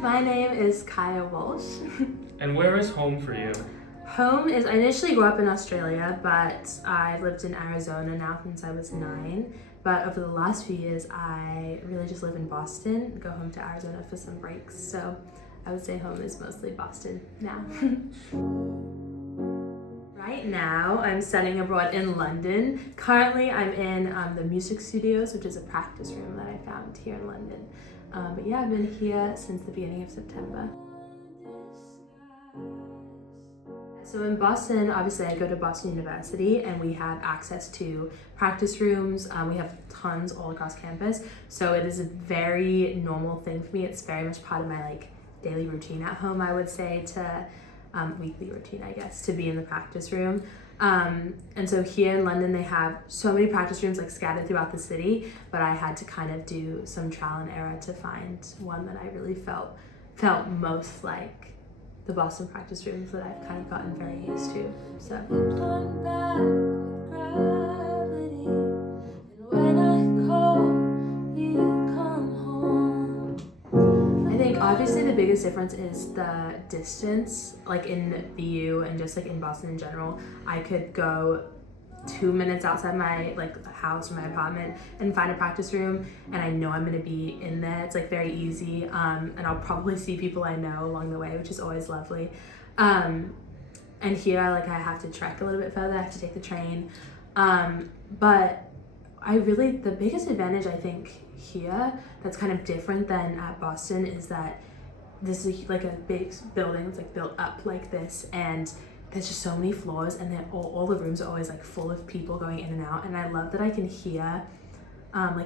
My name is Kaiah Walsh. And where is home for you? Home is, I initially grew up in Australia, but I've lived in Arizona now since I was 9. But over the last few years, I really just live in Boston, go home to Arizona for some breaks. So I would say home is mostly Boston now. Right now, I'm studying abroad in London. Currently, I'm in the music studios, which is a practice room that I found here in London. But yeah, I've been here since the beginning of September. So in Boston, obviously I go to Boston University and we have access to practice rooms. We have tons all across campus. So it is a very normal thing for me. It's very much part of my daily routine at home, I would say, to weekly routine, I guess, to be in the practice room. And so here in London, they have so many practice rooms scattered throughout the city, but I had to kind of do some trial and error to find one that I really felt most like the Boston practice rooms that I've kind of gotten very used to. So. I think obviously the biggest difference is the distance, in BU and just in Boston in general. I could go 2 minutes outside my house or my apartment and find a practice room, and I know I'm going to be in there. It's very easy, and I'll probably see people I know along the way, which is always lovely. And here I have to trek a little bit further. I have to take the train, but the biggest advantage I think here that's kind of different than at Boston is that this is a big building that's built up like this, and there's just so many floors, and then all the rooms are always full of people going in and out. And I love that I can hear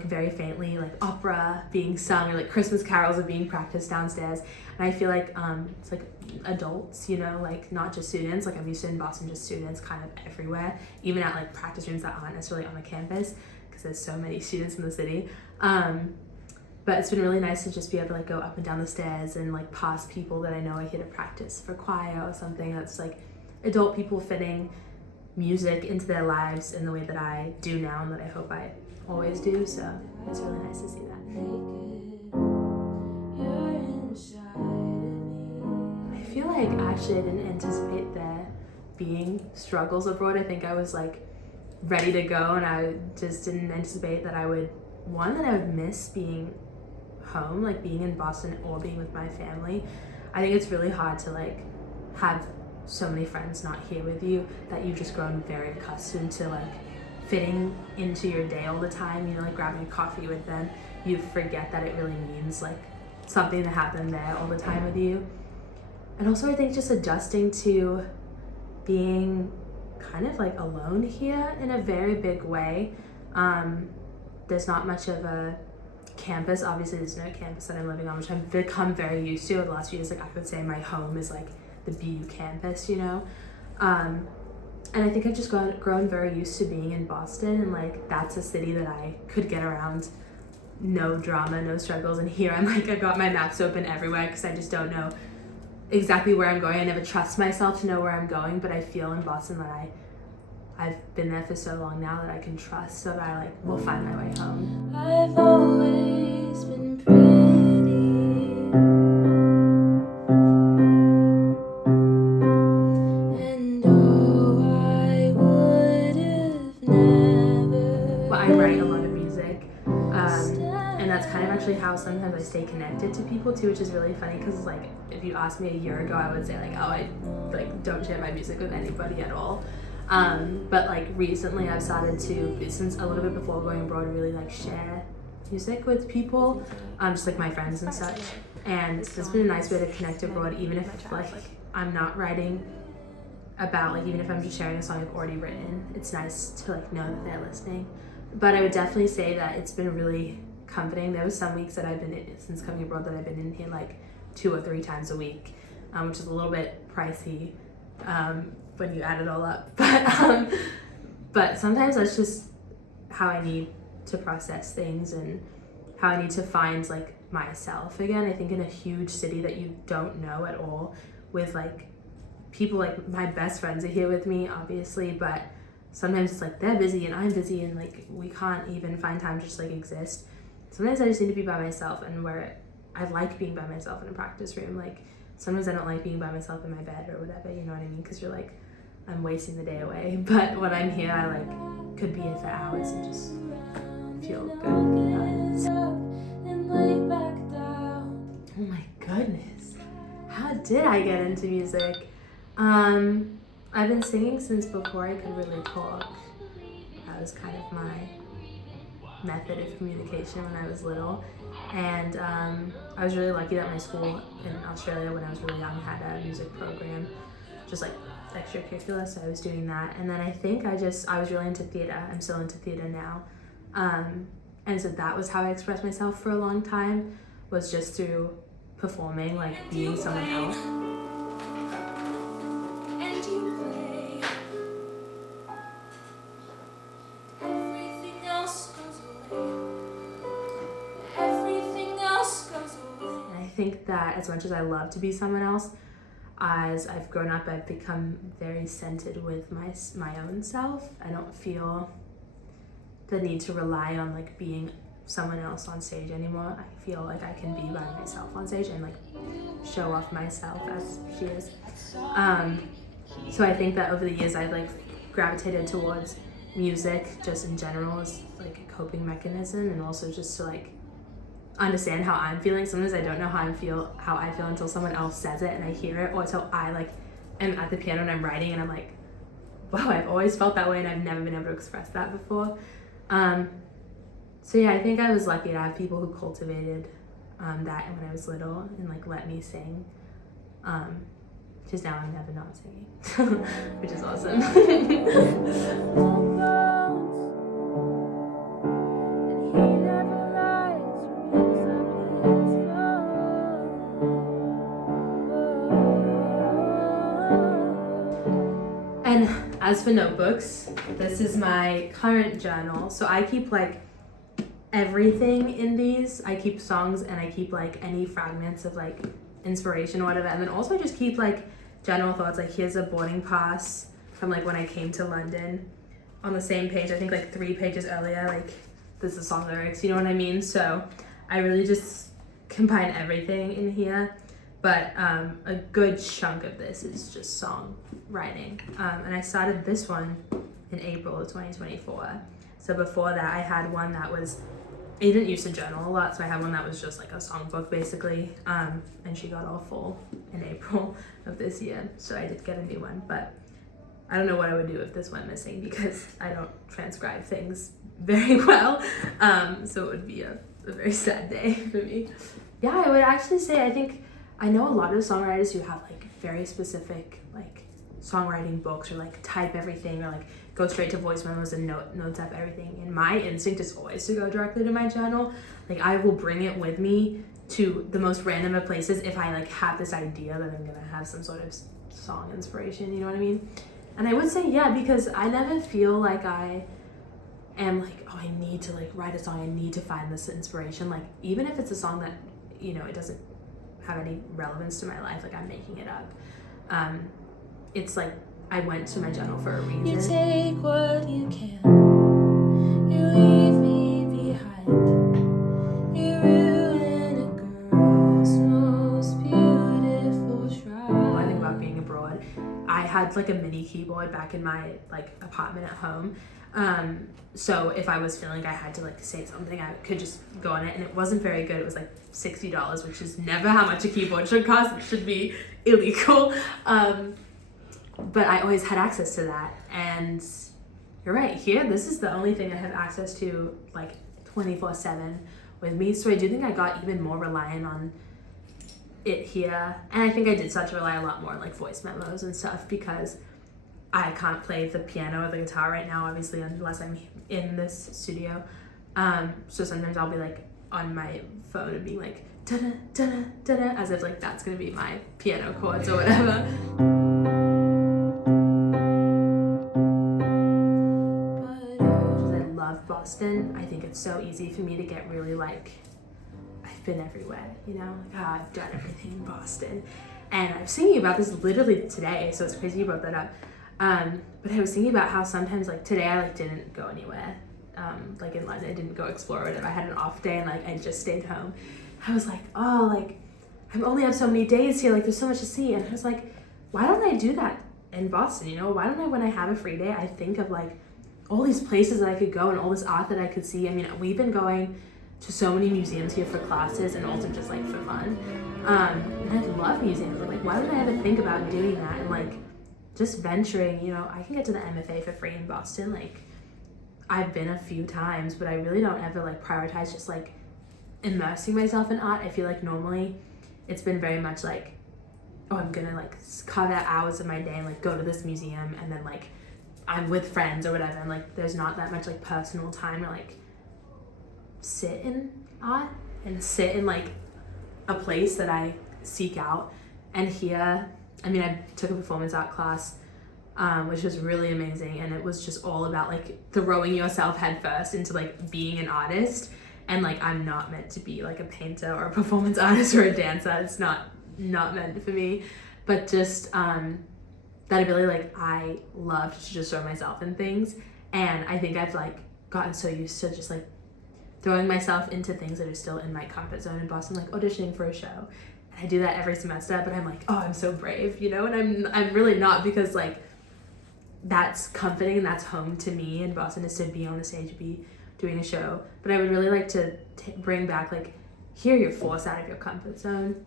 very faintly opera being sung, or Christmas carols are being practiced downstairs. And I feel it's adults, not just students. I'm used to in Boston, just students kind of everywhere, even at practice rooms that aren't necessarily on the campus because there's so many students in the city. But it's been really nice to just be able to go up and down the stairs and pass people that I know are here to practice for choir or something. That's adult people fitting music into their lives in the way that I do now and that I hope I always do. So it's really nice to see that. I feel actually I didn't anticipate there being struggles abroad. I think I was ready to go, and I just didn't anticipate that I would miss being home, being in Boston or being with my family. I think it's really hard to have so many friends not here with you that you've just grown very accustomed to fitting into your day all the time, grabbing a coffee with them. You forget that it really means something to have them there all the time with you. And also I think just adjusting to being kind of alone here in a very big way. There's not much of a campus. Obviously there's no campus that I'm living on, which I've become very used to over the last few years. I would say my home is the BU campus, and I think I've just grown very used to being in Boston, and that's a city that I could get around, no drama, no struggles. And here I'm I've got my maps open everywhere because I just don't know exactly where I'm going. I never trust myself to know where I'm going, but I feel in Boston that I've been there for so long now that I can trust, so that I will find my way home. I've always been pretty. I write a lot of music, and that's kind of actually how sometimes I stay connected to people too, which is really funny because if you asked me a year ago, I would say I don't share my music with anybody at all. But recently I've started to, since a little bit before going abroad, really share music with people, just my friends and such. And it's been a nice way to connect abroad, even if I'm not writing about even if I'm just sharing a song I've already written. It's nice to know that they're listening. But I would definitely say that it's been really comforting. There was some weeks that I've been in, since coming abroad, that I've been in here 2 or 3 times a week, which is a little bit pricey when you add it all up. But sometimes that's just how I need to process things and how I need to find myself again. I think in a huge city that you don't know at all, with people my best friends are here with me, obviously, but sometimes it's like they're busy and I'm busy and like we can't even find time to just like exist. Sometimes I just need to be by myself, and where I like being by myself in a practice room. Like sometimes I don't like being by myself in my bed or whatever, you know what I mean? Because you're like, I'm wasting the day away. But when I'm here, I like could be here for hours and just feel good. Oh my goodness, how did I get into music? I've been singing since before I could really talk. That was kind of my method of communication when I was little. And I was really lucky that my school in Australia when I was really young had a music program, just like extracurricular, so I was doing that. And then I think I was really into theater. I'm still into theater now. And so that was how I expressed myself for a long time, was just through performing, like being someone else. I think that as much as I love to be someone else, as I've grown up, I've become very centered with my own self. I don't feel the need to rely on like being someone else on stage anymore. I feel like I can be by myself on stage and like show off myself as she is. So I think that over the years I've like gravitated towards music just in general as like a coping mechanism, and also just to like understand how I'm feeling. Sometimes I don't know how I feel until someone else says it and I hear it, or until I like am at the piano and I'm writing and I'm like, wow, I've always felt that way and I've never been able to express that before. So yeah, I think I was lucky to have people who cultivated that when I was little and like let me sing. Just now I'm never not singing, which is awesome. And as for notebooks, this is my current journal. So I keep like everything in these. I keep songs and I keep like any fragments of like inspiration or whatever. And then also I just keep like general thoughts. Like here's a boarding pass from like when I came to London. On the same page, I think like 3 pages earlier, like this is song lyrics, you know what I mean? So I really just combine everything in here. But a good chunk of this is just song writing. And I started this one in April of 2024. So before that, I had one that was, I didn't used to journal a lot, so I had one that was just like a songbook basically. And she got all full in April of this year. So I did get a new one, but I don't know what I would do if this went missing because I don't transcribe things very well. So it would be a very sad day for me. Yeah, I would actually say, I know a lot of songwriters who have like very specific like songwriting books, or like type everything, or like go straight to voice memos and notes up everything. And my instinct is always to go directly to my journal. Like I will bring it with me to the most random of places if I like have this idea that I'm gonna have some sort of song inspiration, you know what I mean? And I would say yeah, because I never feel like I am like, oh, I need to like write a song, I need to find this inspiration. Like even if it's a song that, you know, it doesn't have any relevance to my life, like I'm making it up. It's like I went to my journal for a reason. You take what you can, you leave me behind, you ruin a girl's most beautiful shrine. One thing about being abroad, I had like a mini keyboard back in my like apartment at home. So if I was feeling like I had to like say something, I could just go on it, and it wasn't very good. It was like $60, which is never how much a keyboard should cost. It should be illegal. But I always had access to that. And you're right, here, this is the only thing I have access to like 24/7 with me. So I do think I got even more reliant on it here. And I think I did start to rely a lot more on like voice memos and stuff, because I can't play the piano or the guitar right now, obviously, unless I'm in this studio. So sometimes I'll be like on my phone and being like da-da, da-da, da-da, as if like that's gonna be my piano chords or whatever. I love Boston. I think it's so easy for me to get really like, I've been everywhere, you know? Like, I've done everything in Boston. And I'm singing about this literally today, so it's crazy you brought that up. But I was thinking about how sometimes like today I like didn't go anywhere. Like in London, I didn't go explore or whatever. I had an off day and like I just stayed home. I was like, oh, like I only have so many days here. Like there's so much to see. And I was like, why don't I do that in Boston? You know, why don't I, when I have a free day, I think of like all these places that I could go and all this art that I could see. I mean, we've been going to so many museums here for classes and also just like for fun. And I love museums. I'm like, why don't I ever think about doing that and like just venturing? You know, I can get to the MFA for free in Boston. Like I've been a few times, but I really don't ever like prioritize just like immersing myself in art. I feel like normally it's been very much like, oh, I'm gonna like carve out hours of my day and like go to this museum and then like I'm with friends or whatever, and like there's not that much like personal time to like sit in art and sit in like a place that I seek out. And here, I mean, I took a performance art class, which was really amazing, and it was just all about like throwing yourself headfirst into like being an artist. And like I'm not meant to be like a painter or a performance artist or a dancer. It's not meant for me. But just that ability, like I love to just throw myself in things, and I think I've like gotten so used to just like throwing myself into things that are still in my comfort zone in Boston, like auditioning for a show. And I do that every semester, but I'm like, oh, I'm so brave, you know? And I'm really not, because like that's comforting and that's home to me in Boston, is to be on the stage, be doing a show. But I would really like to bring back like, here you're forced out of your comfort zone.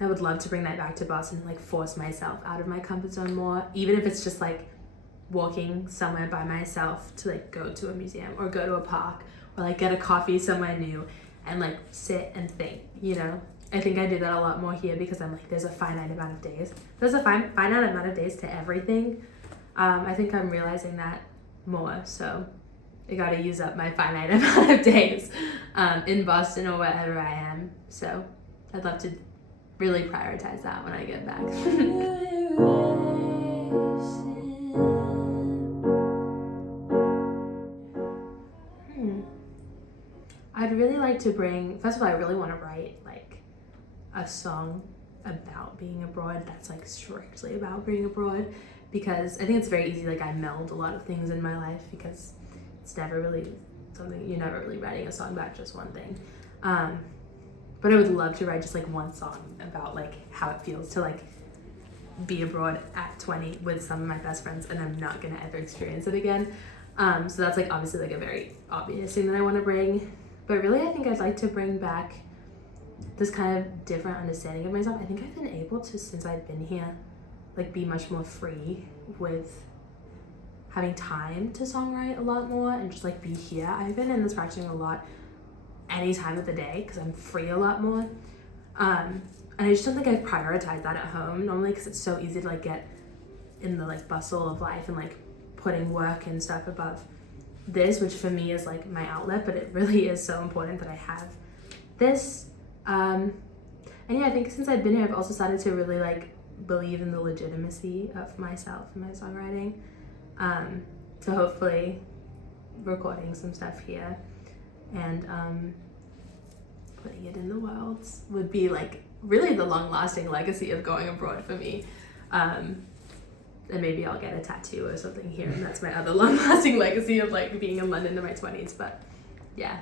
I would love to bring that back to Boston and like force myself out of my comfort zone more, even if it's just like walking somewhere by myself to like go to a museum or go to a park or like get a coffee somewhere new and like sit and think, you know? I think I do that a lot more here because I'm like, there's a finite amount of days. There's a finite amount of days to everything. I think I'm realizing that more, so I gotta use up my finite amount of days in Boston or wherever I am. So I'd love to really prioritize that when I get back. I'd really like to bring, first of all, I really want to write like a song about being abroad that's like strictly about being abroad, because I think it's very easy, like I meld a lot of things in my life because it's never really something, you're never really writing a song about just one thing. But I would love to write just like one song about like how it feels to like be abroad at 20 with some of my best friends, and I'm not gonna ever experience it again. So that's like obviously like a very obvious thing that I want to bring. But really, I think I'd like to bring back this kind of different understanding of myself. I think I've been able to, since I've been here, like be much more free with having time to songwrite a lot more and just like be here. I've been in this practicing a lot any time of the day because I'm free a lot more. And I just don't think I've prioritized that at home normally, because it's so easy to like get in the like bustle of life and like putting work and stuff above this, which for me is like my outlet, but it really is so important that I have this. And yeah, I think since I've been here, I've also started to really like believe in the legitimacy of myself and my songwriting. So hopefully recording some stuff here and putting it in the world would be like really the long-lasting legacy of going abroad for me. And maybe I'll get a tattoo or something here, and that's my other long-lasting legacy of like being in London in my 20s. But yeah.